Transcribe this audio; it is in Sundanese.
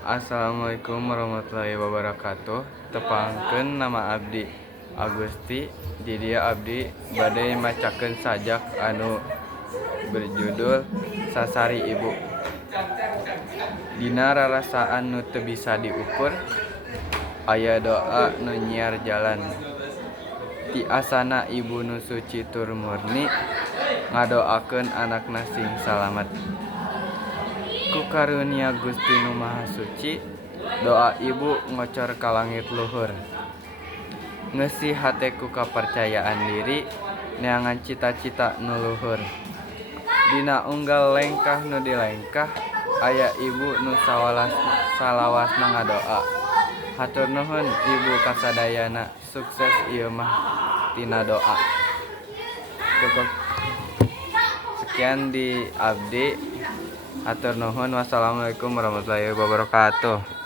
Assalamualaikum warahmatullahi wabarakatuh. Tepangkeun nama abdi Agusti. Di dia abdi bade macakeun sajak anu berjudul Sasari Ibu. Dina rarasaan nu teu bisa diukur, aya doa nu nyiar jalan. Ti asana ibu nu suci tur murni, ngadoakeun anakna sing salamet. Ku karunia Gusti Nu Maha Suci, doa ibu ngocor ka langit luhur. Ngeusi hateku kapercayaan diri, neangan cita-cita nu luhur. Dina unggal lengkah nu dilengkah, aya ibu nu salawasna ngadoa. Hatur nuhun ibu kasadayana, sukses ieu mah tina doa. Cukup sekian di abdi. Hatur nuhun. Wassalamualaikum warahmatullahi wabarakatuh.